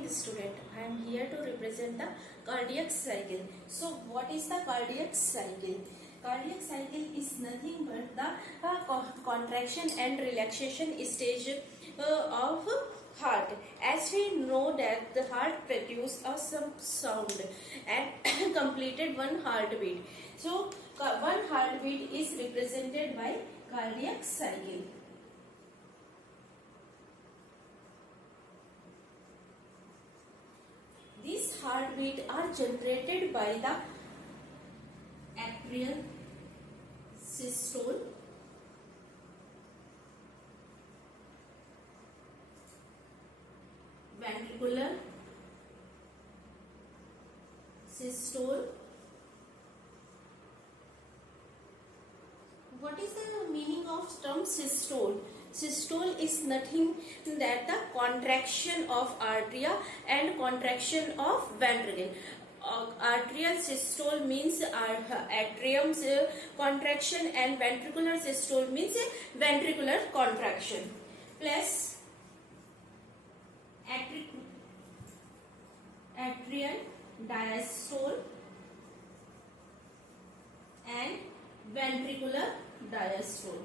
morning student. I am here to represent the cardiac cycle. So what is the cardiac cycle? Cardiac cycle is nothing but the contraction and relaxation stage of heart. As we know that the heart produces some sound and completed one heartbeat. So one heartbeat is represented by cardiac cycle. These heartbeats are generated by the atrial systole, ventricular systole. What is the meaning of term systole? Systole is nothing that the contraction of arteria and contraction of ventricle. Arterial systole means atrium contraction and ventricular systole means ventricular contraction. Plus atrial diastole and ventricular diastole.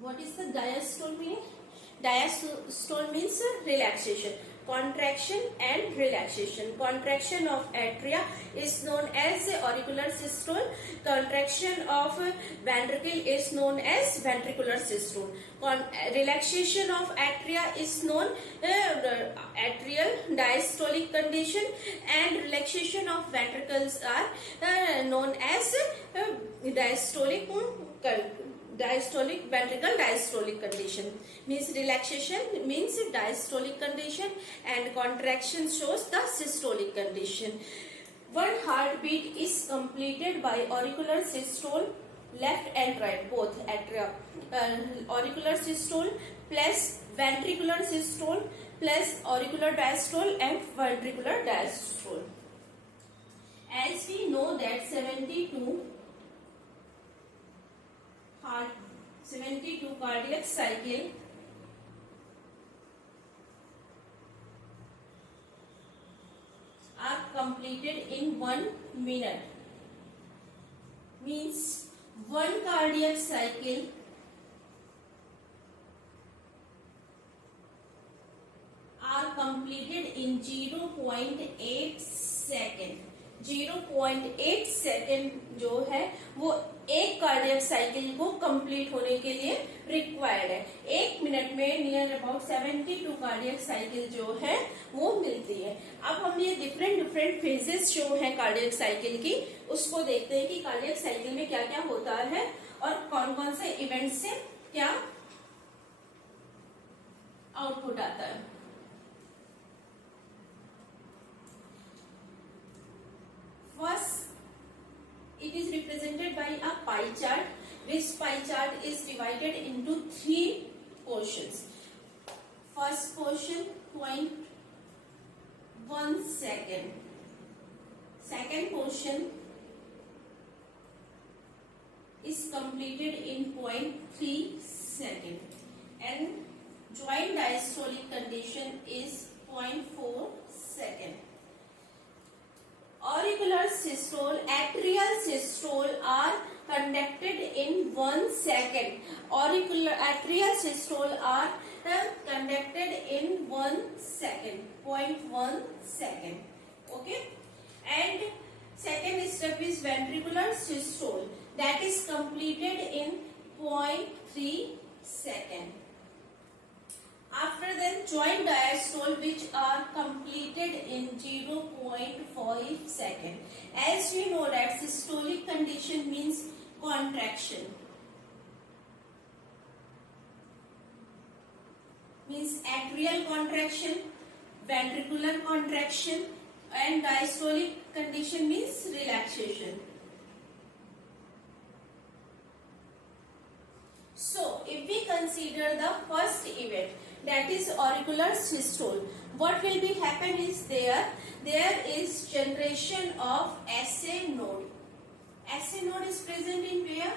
What is the diastole meaning? Diastole means relaxation, contraction and relaxation. Contraction of atria is known as auricular systole. Contraction of ventricle is known as ventricular systole. Relaxation of atria is known atrial diastolic condition, and relaxation of ventricles are known as diastolic ventricle diastolic condition. Means relaxation means diastolic condition and contraction shows the systolic condition. One heartbeat is completed by auricular systole, left and right both atria, auricular systole plus ventricular systole plus auricular diastole and ventricular diastole. As we know that 72 cardiac cycle are completed in 1 minute. Means one cardiac cycle are completed in 0.8 second. 0.8 second जो है वो एक cardiac cycle को complete होने के लिए required है. एक मिनट में नियर अबाउट 72 कार्डियक साइकिल जो है वो मिलती है. अब हम ये डिफरेंट फेजेस जो है कार्डियक साइकिल की उसको देखते हैं कि कार्डियक साइकिल में क्या क्या होता है और कौन कौन से इवेंट से क्या आउटपुट आता है. First, it is represented by a pie chart, which pie chart is divided into 3 portions. First portion 0.1 second. Second portion is completed in 0.3 second. And joint diastolic condition is 0.4 second. Auricular systole, atrial systole are conducted in 1 second. Atrial systole are conducted in 1 second, 0.1 second. Okay. And second step is ventricular systole, that is completed in 0.3 second. After that, joint diastole, which are completed in 0.5 second. As we know that systolic condition means contraction. Means atrial contraction, ventricular contraction, and diastolic condition means relaxation. So, if we consider the first event, that is auricular systole, what will be happen is there is generation of SA node. SA node is present in where?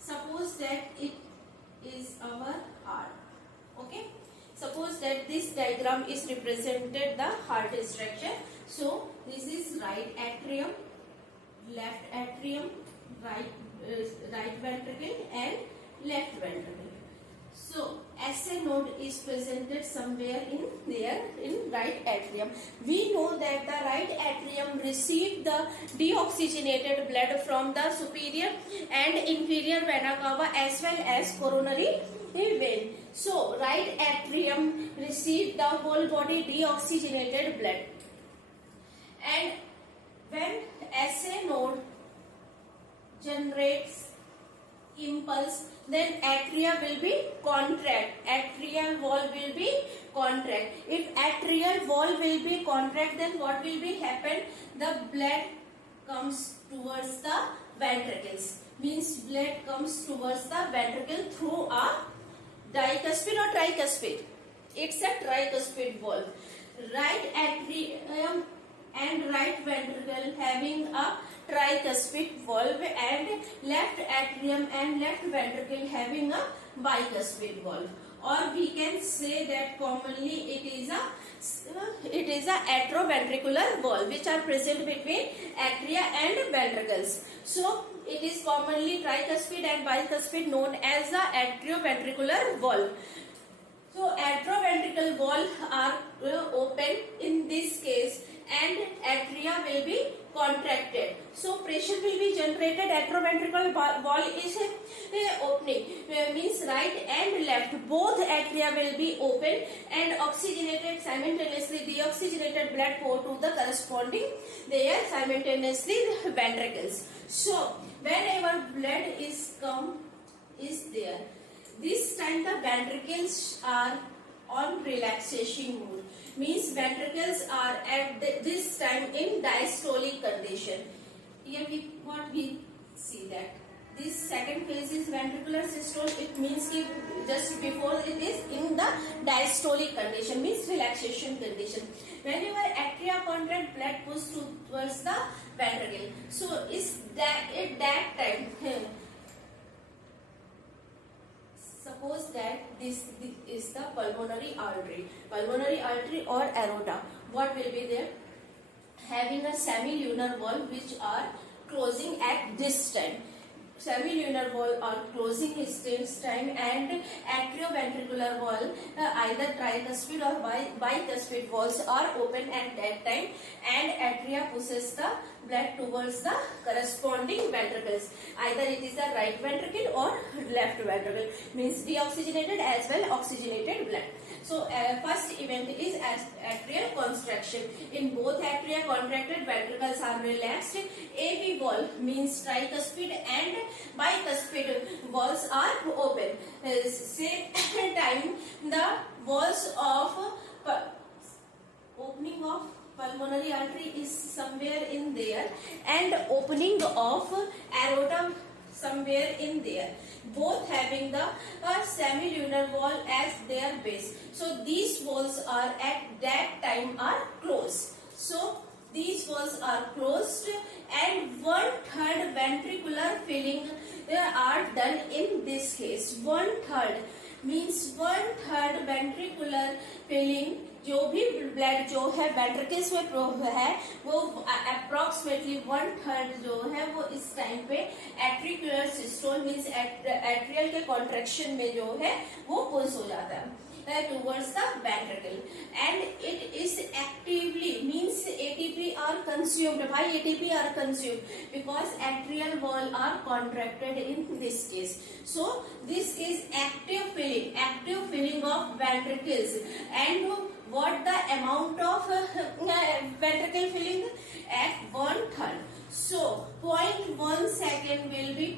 Suppose that diagram is represented the heart structure. So this is right atrium, left atrium, right ventricle and left ventricle. So SA node is presented somewhere in there in right atrium. We know that the right atrium received the deoxygenated blood from the superior and inferior vena cava as well as coronary vein. So right atrium received the whole body deoxygenated blood, and when SA node generates impulse, then atria will be contract, atrial wall will be contract. If atrial wall will be contract, then what will be happen? The blood comes towards the ventricles, means blood comes towards the ventricle through a dicuspid or tricuspid. It's a tricuspid valve. Right atrium and right ventricle having a tricuspid valve, and left atrium and left ventricle having a bicuspid valve. Or we can say that commonly it is a atrioventricular valve which are present between atria and ventricles. So it is commonly tricuspid and bicuspid, known as the atrioventricular valve. So atrioventricular valve are open in this case, and atria will be contracted. So pressure will be generated. Atrioventricular valve is opening, means right and left both atria will be open, and oxygenated simultaneously, deoxygenated blood go to the corresponding there simultaneously ventricles. So whenever blood is there, this time the ventricles are on relaxation mode, means ventricles are at this time in diastolic condition. Here we see that this second phase is ventricular systole. It means that just before it is in the diastolic condition, means relaxation condition. Whenever atria contract, blood push towards the ventricle. So is that at that time, suppose that this is the pulmonary artery or aorta. What will be there? Having a semilunar valve which are closing at this time. Semilunar valve are closing this time, and atrioventricular valve, either tricuspid or bicuspid valves are open at that time, and atria pushes the blood towards the corresponding ventricles. Either it is the right ventricle or left ventricle, means deoxygenated as well oxygenated blood. So first event is atrial constriction. In both atria contracted, ventricles are relaxed. AV valve means tricuspid and bicuspid valves are open. Same time the valves of opening of pulmonary artery is somewhere in there, and opening of aorta somewhere in there, both having the semilunar valve as their base. So these valves are at that time are closed. So these valves are closed, and 1/3 ventricular filling are done in this case. 1/3 means 1/3 ventricular filling. जो भी blood जो है ventricles में है वो approximately 1/3 जो है वो इस टाइम पे एट्रिकुलर सिस्टोल मींस एट्रियल के कॉन्ट्रैक्शन में जो है वो पुश हो जाता है towards the ventricle, and it is actively means ATP are consumed. Why ATP are consumed? Because atrial wall are contracted in this case. So this is active filling of ventricles. And what the amount of ventricle filling? At 1/3. So 0.1 second will be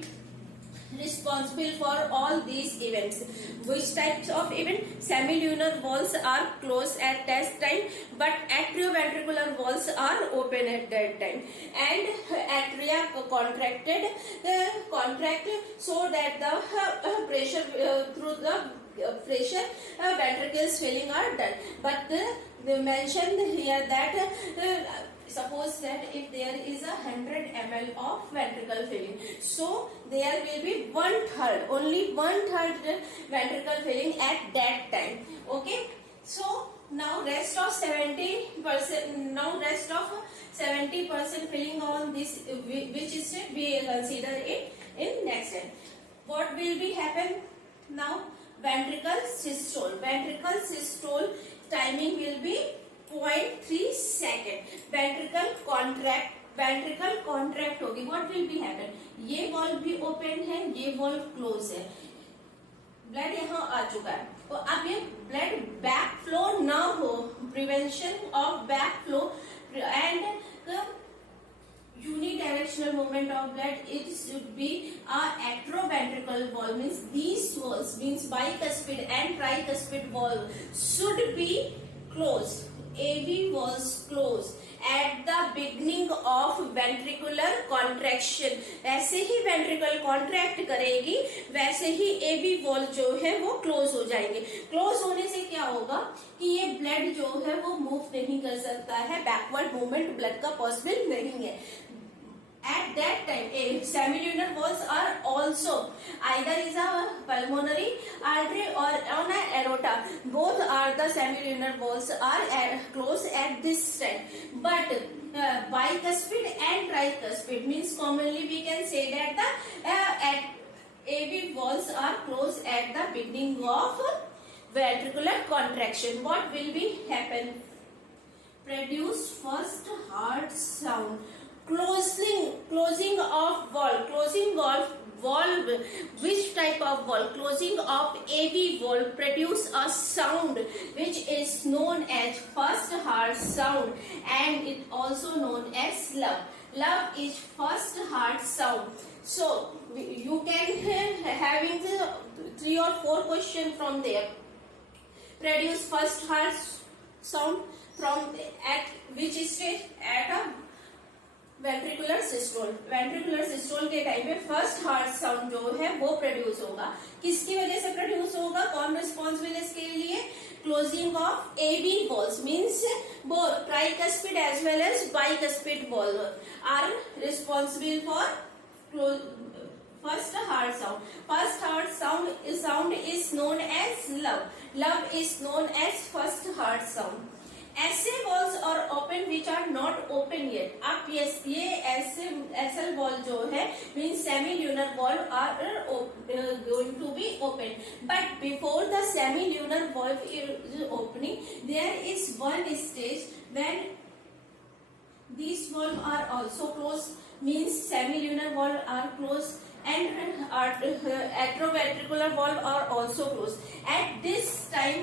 responsible for all these events. Which types of event? Semilunar valves are closed at that time, but atrioventricular valves are open at that time, and atria contract so that the pressure through the pressure ventricles filling are done. But they mentioned here that suppose that if there is 100 ml of ventricle filling, so there will be 1/3, only 1/3 ventricle filling at that time. Okay, So now rest of 70%, now rest of 70% filling on this, which step we consider it in next step. What will be happen now? Ventricle systole. Ventricle systole timing will be 0.3 second. Ventricle contract होगी. What will be happen? ये valve भी open है, ये valve close है. Blood यहाँ आ चुका है, तो अब ये ब्लड बैक फ्लो ना हो, prevention of back flow and unidirectional movement of blood, it should be a atrioventricular valve. Means these valves, means bicuspid and tricuspid valve should be closed. AV valves closed at the beginning of ventricular contraction. ऐसे ही ventricle contract करेगी, वैसे ही AV valve जो है वो close हो जाएंगे. Close होने से क्या होगा कि ये blood जो है वो move नहीं कर सकता है, backward movement blood का possible नहीं है. At that time, semilunar valves are also either is a pulmonary artery or on an aorta. Both are the semilunar valves are closed at this time. But bicuspid and tricuspid means commonly we can say that the AV valves are closed at the beginning of ventricular contraction. What will be happen? Produce first heart sound. Closing of valve, which type of valve? Closing of AV valve produce a sound which is known as first heart sound, and it also known as love. Love is first heart sound. So you can having 3 or 4 questions from there. Produce first heart sound from at which stage? At a ventricular systole. Ventricular systole के time पे first heart sound जो है वो produce होगा. किसकी वजह से produce होगा? कौन रिस्पॉन्सिबल इसके लिए? Closing of AB valves means both tricuspid as well as bicuspid valve are responsible for first heart sound. First heart sound is known as lub. Lub is known as first heart sound. ऐसे valves और open which are not open yet. अब ये ऐसे SL valve जो है means semilunar valve are going to be open. But before the semilunar valve is opening there is one stage when these valves are also closed, means semilunar valve are closed and atrioventricular valve are also closed. At this time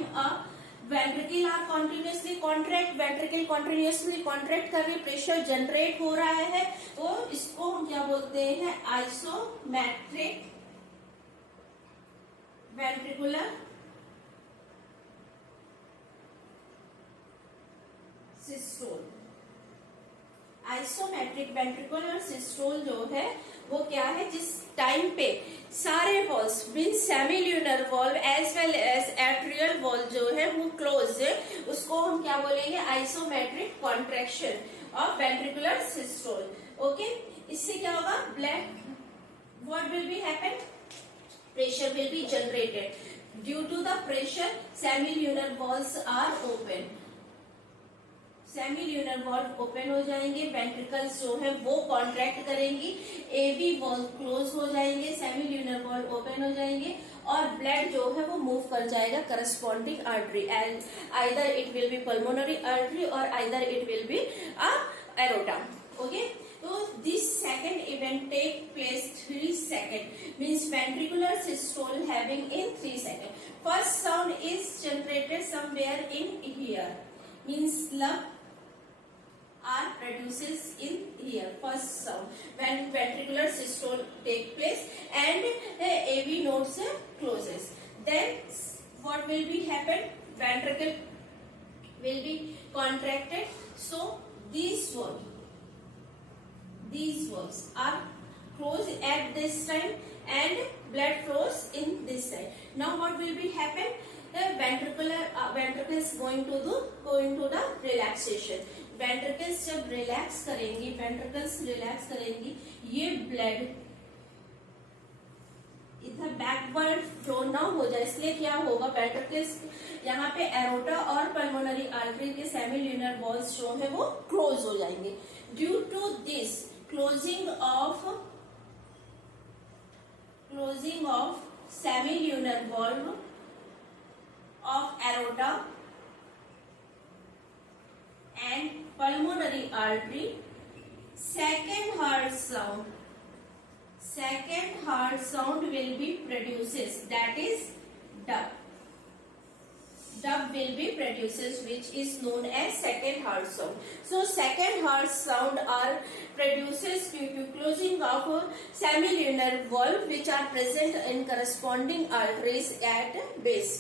ventricle are continuously contract. Ventricle continuously contract कर रही, pressure generate हो रहा है, तो इसको हम क्या बोलते हैं? Isometric ventricular systole. Isometric ventricular systole जो है वो क्या है? जिस टाइम पे सारे valves means semilunar valve as well as atrial valve जो है वो क्लोज है, उसको हम क्या बोलेंगे? Isometric contraction of ventricular systole. Okay, इससे क्या होगा? Blood what will be happen? Pressure will be generated. Due to the pressure semilunar valves are open. Semilunar valve open हो जाएंगे, वेंट्रिकल्स जो है वो कॉन्ट्रैक्ट करेंगी, एबी वॉल्व क्लोज हो जाएंगे, सेमील्यूनर वॉल्व ओपन हो जाएंगे और ब्लड जो है वो मूव कर जाएगा corresponding artery. And either it will be pulmonary artery और either it will be a aorta. Okay, तो this second event take place 3 second means ventricular systole having in 3 second. First sound is generated somewhere in here means love are produces in here. First sound when ventricular systole take place and AV nodes closes. Then what will be happen? Ventricle will be contracted. So these valves are closed at this time and blood flows in this side. Now what will be happen? ventricles going to the relaxation. ventricles जब relax करेंगी, ventricles relax करेंगी, ये blood इधर backward flow ना हो जाए, इसलिए क्या होगा, वेंट्रिकल्स यहाँ पे एरोटा और पल्मोनरी आर्टरी के सेमी ल्यूनर वॉल्स जो है वो क्लोज हो जाएंगे. Due to this closing of semi lunar valve of aorta and pulmonary artery, second heart sound will be produces, that is dub will be produces, which is known as second heart sound. So second heart sound are produces due to closing of semilunar valve which are present in corresponding arteries at base.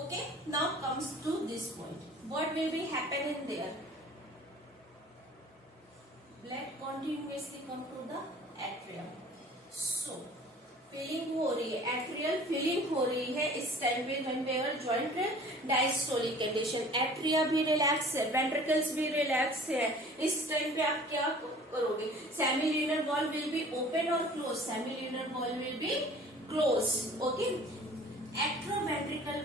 Okay, now comes to this point. What will be happen in there? Blood continuously come to the atrium. So filling हो रही है, atrial filling हो रही है इस time पे whenever joint diastolic condition, atria भी relax है, ventricles भी relax है. इस टाइम पे आप क्या करोगे? Semilunar valve will be open or closed? Semilunar valve will be closed. Okay. Atrioventricular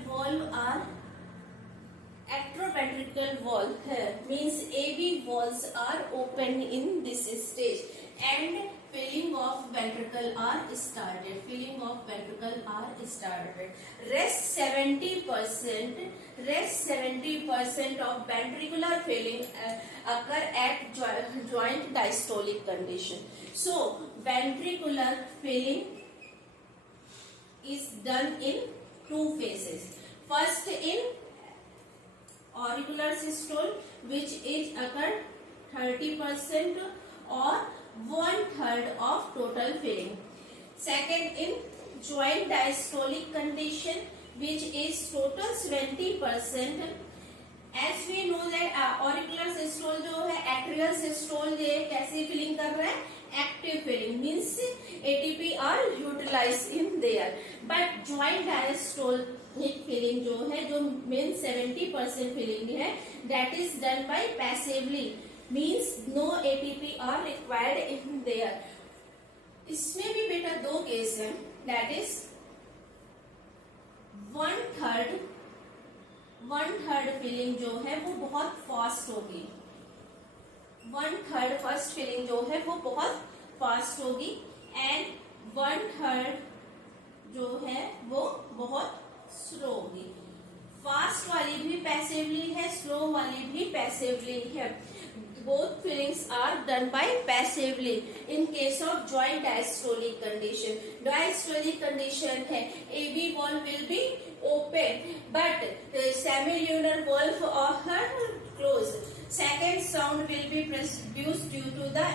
valve means AB valves are open in this stage and filling of ventricle are started. Rest 70% of ventricular filling occur at joint diastolic condition. So ventricular filling is done in two phases. First in auricular systole, which is occur 30% or 1/3 of total filling. Second in joint diastolic condition, which is total 70%. As we know that auricular systole जो है atrial systole ये कैसी filling कर रहा है? Active filling means ATP are utilized in there. But joint diastolic filling जो है, जो main 70% filling है, that is done by passively, means no ATP are required in there. इसमें भी बेटा दो केस है, that is 1/3 filling जो है वो बहुत फास्ट होगी. 1/3 फर्स्ट फिलिंग जो है वो बहुत फास्ट होगी एंड 1/3 जो है वो बहुत स्लो होगी. फास्ट वाली भी पैसिवली है, स्लो वाली भी पैसिवली है. Both fillings are done by passively in case of joint diastolic condition. Diastolic condition है, AB valve will be open but semilunar valve are closed. Second sound will be produced due to the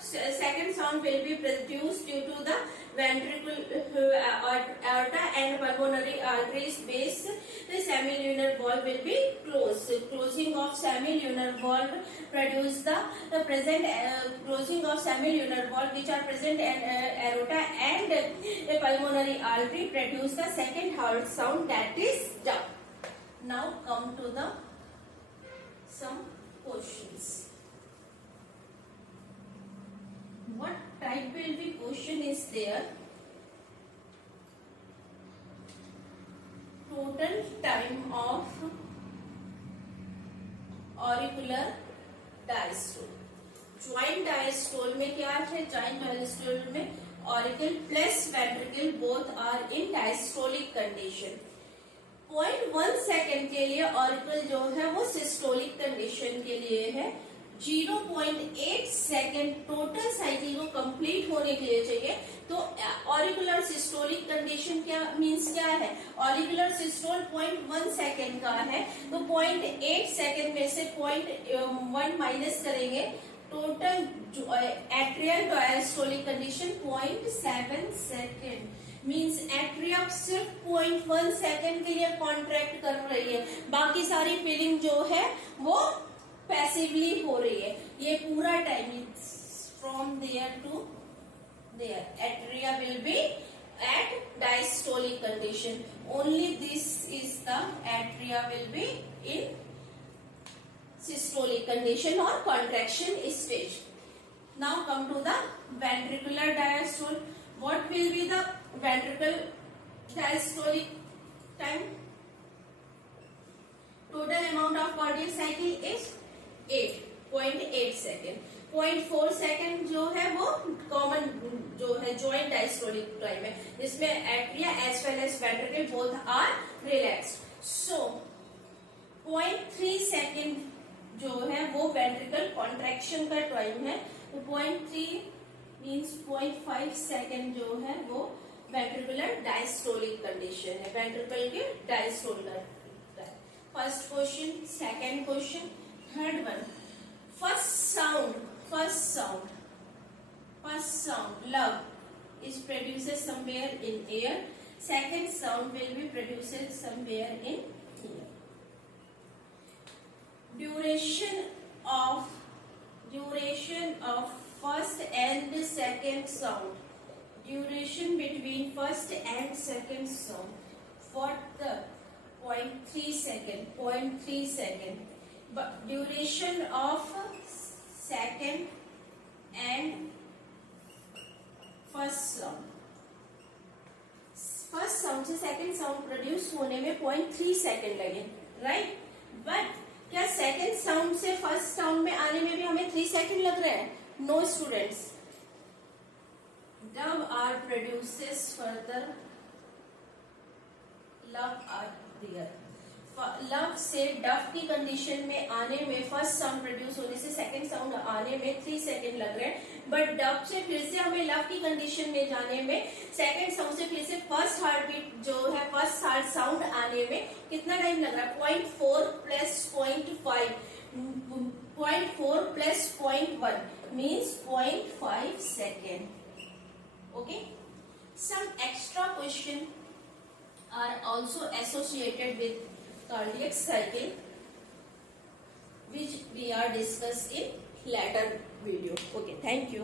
second sound will be produced due to the ventricular aorta and pulmonary arteries base. The semilunar valve will be closed. Closing of semilunar valve produce the present closing of semilunar valve which are present in aorta and the pulmonary artery produce the second heart sound, that is dub. Now come to the some questions. What type will be question is there? Total time of auricular diastole. Joint diastole में क्या है? Joint diastole में auricle plus ventricle both are in diastolic condition. 0.1 second के लिए auricle जो है वो systolic condition के लिए है. 0.8 सेकेंड टोटल साइकिल को कंप्लीट होने के लिए चाहिए. तो ऑरिकुलर सिस्टोलिक कंडीशन क्या मींस क्या है? ऑरिकुलर सिस्टोल 0.1 सेकेंड का है तो 0.8 सेकेंड में से 0.1 माइनस करेंगे. Total atrial diastolic condition 0.7 second means atria सिर्फ 0.1 सेकेंड के लिए कॉन्ट्रैक्ट कर रही है, बाकी सारी फीलिंग जो है वो पैसिवली हो रही है. ये पूरा time from there to there atria will be at diastolic condition. Only this is the atria will be in systolic condition or contraction stage. Now come to the ventricular diastole. What will be the ventricle diastolic time? Total amount of cardiac cycle is 8.8 second. 0.4 second जो है वो common जो है joint diastolic time है, जिसमें atria as well as ventricle both are relaxed. So 0.3 second जो है वो वेंट्रिकल कॉन्ट्रैक्शन का टाइम है. तो 0.3 मीन्स 0.5 सेकेंड जो है वो वेंट्रिकुलर डायस्टोलिक कंडीशन है, वेंट्रिकल के डायस्टोल का. First question, second question, third one. First sound, love is produced somewhere in air. Second sound will be produced somewhere in here. Duration of first and second sound. Duration between first and second sound. For the 0.3 second. But duration of second and first sound से second sound produce होने में 0.3 second लगे, right. But क्या second sound से first sound में आने में भी हमें 3 सेकेंड लग रहा है? No students. Dub are produces further, lub are there. Lub से डफ की कंडीशन में आने में फर्स्ट साउंड प्रोड्यूस होने से सेकंड साउंड आने में 3 सेकेंड लग रहे हैं. बट डफ से फिर से हमें लव की कंडीशन में जाने में सेकंड साउंड से फिर से फर्स्ट हार्ट बीट जो है फर्स्ट हार्ट साउंड आने में कितना टाइम लग रहा है? 0.4 plus 0.5, 0.4 plus 0.1 means 0.5 second. Okay. Some extra question are also associated with cardiac cycle, which we are discussed in later video. Okay, thank you.